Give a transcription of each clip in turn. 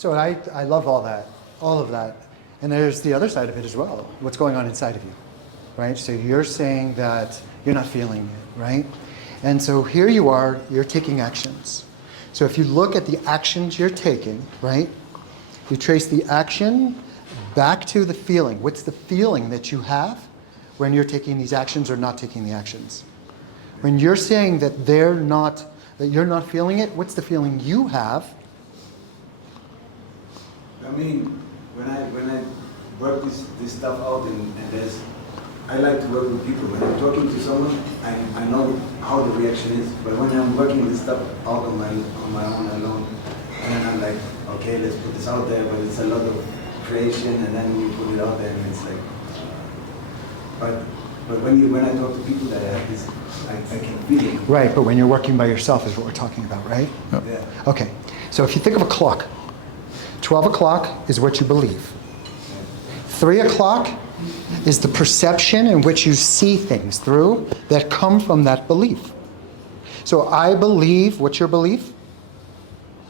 So I love all of that. And there's the other side of it as well, what's going on inside of you, right? So you're saying that you're not feeling it, right? And so here you are, you're taking actions. So if you look at the actions you're taking, right? You trace the action back to the feeling. What's the feeling that you have when you're taking these actions or not taking the actions? When you're saying that you're not feeling it, what's the feeling you have? I mean, when I work this stuff out and I like to work with people. When I'm talking to someone, I know how the reaction is. But when I'm working this stuff out on my own alone, and then I'm like, okay, let's put this out there, but it's a lot of creation, and then we put it out there, and it's like. But when I talk to people that I have this, I can feel it. Right, but when you're working by yourself is what we're talking about, right? Yeah. Okay, so if you think of a clock, 12 o'clock is what you believe. 3 o'clock is the perception in which you see things through that come from that belief. So I believe, what's your belief?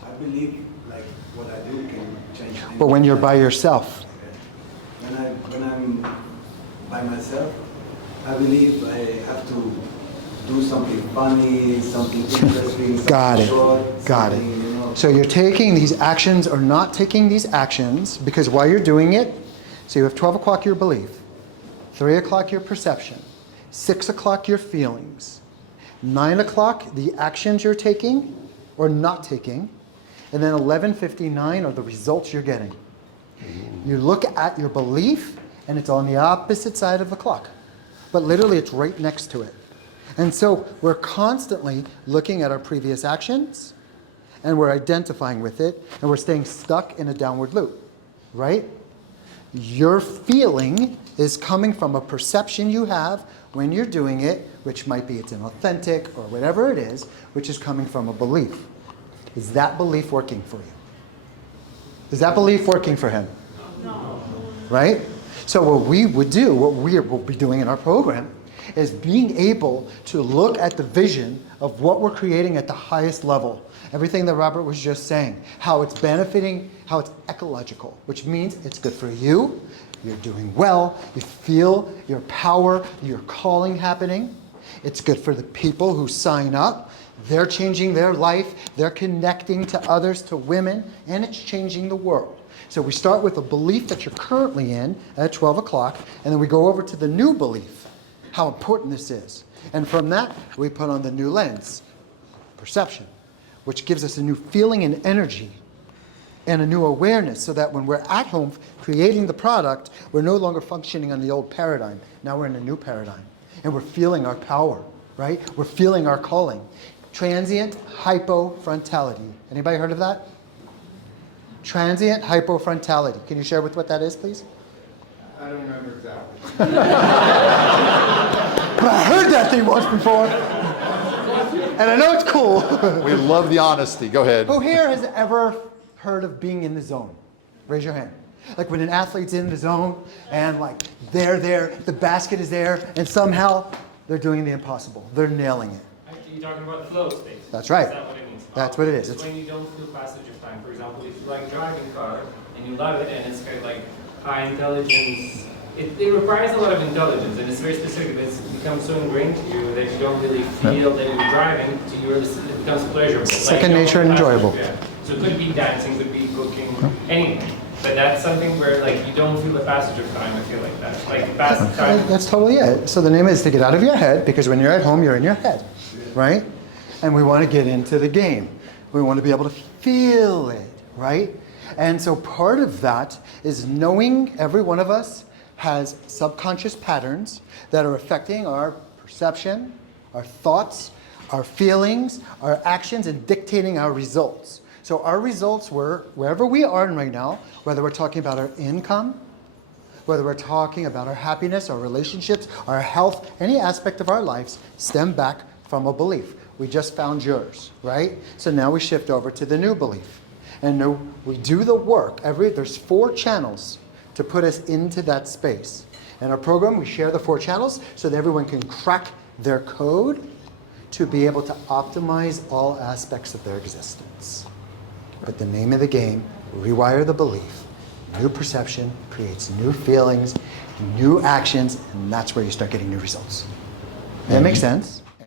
I believe like what I do can change things. But when you're by yourself. When I'm by myself, I believe I have to do something funny, something interesting, something Got it. short. Got it. You know. So you're taking these actions or not taking these actions because while you're doing it, so you have 12 o'clock your belief, 3 o'clock your perception, 6 o'clock your feelings, 9 o'clock the actions you're taking or not taking, and then 11:59 are the results you're getting. You look at your belief and it's on the opposite side of the clock, but literally it's right next to it. And so we're constantly looking at our previous actions and we're identifying with it and we're staying stuck in a downward loop, right? Your feeling is coming from a perception you have when you're doing it, which might be it's inauthentic or whatever it is, which is coming from a belief. Is that belief working for you? Is that belief working for him? No. Right? So what we would do, what we'll be doing in our program, is being able to look at the vision of what we're creating at the highest level. Everything that Robert was just saying, how it's benefiting, how it's ecological, which means it's good for you, you're doing well, you feel your power, your calling happening. It's good for the people who sign up. They're changing their life, they're connecting to others, to women, and it's changing the world. So we start with a belief that you're currently in at 12 o'clock, and then we go over to the new belief, how important this is. And from that, we put on the new lens, perception, which gives us a new feeling and energy and a new awareness so that when we're at home creating the product, we're no longer functioning on the old paradigm. Now we're in a new paradigm. And we're feeling our power, right? We're feeling our calling. Transient hypofrontality. Anybody heard of that? Transient hypofrontality. Can you share with what that is, please? I don't remember exactly. But I heard that thing once before. And I know it's cool. We love the honesty. Go ahead. Who here has ever heard of being in the zone? Raise your hand. Like when an athlete's in the zone and like they're there, the basket is there, and somehow they're doing the impossible. They're nailing it. You're talking about the flow state. That's right. Is that what it means? That's what it is. It's when you don't feel passage of time. For example, if you like driving a car and you love it and it's kind of like high intelligence, it requires a lot of intelligence and it's very specific, but it's become so ingrained to you that you don't really feel that you're driving to you, it becomes pleasurable. Second nature and enjoyable. Yeah. So it could be dancing, could be cooking, anything. But that's something where like you don't feel the passage of time, I feel like that. Like the passage of time. That's totally it. So the name is to get out of your head, because when you're at home, you're in your head, right? And we want to get into the game. We want to be able to feel it, right? And so part of that is knowing every one of us has subconscious patterns that are affecting our perception, our thoughts, our feelings, our actions, and dictating our results. So our results were, wherever we are right now, whether we're talking about our income, whether we're talking about our happiness, our relationships, our health, any aspect of our lives stem back from a belief. We just found yours, right? So now we shift over to the new belief. And we do the work. There's 4 channels to put us into that space. In our program, we share the 4 channels so that everyone can crack their code to be able to optimize all aspects of their existence. But the name of the game rewire the belief. New perception creates new feelings, new actions, and that's where you start getting new results. Does that make sense?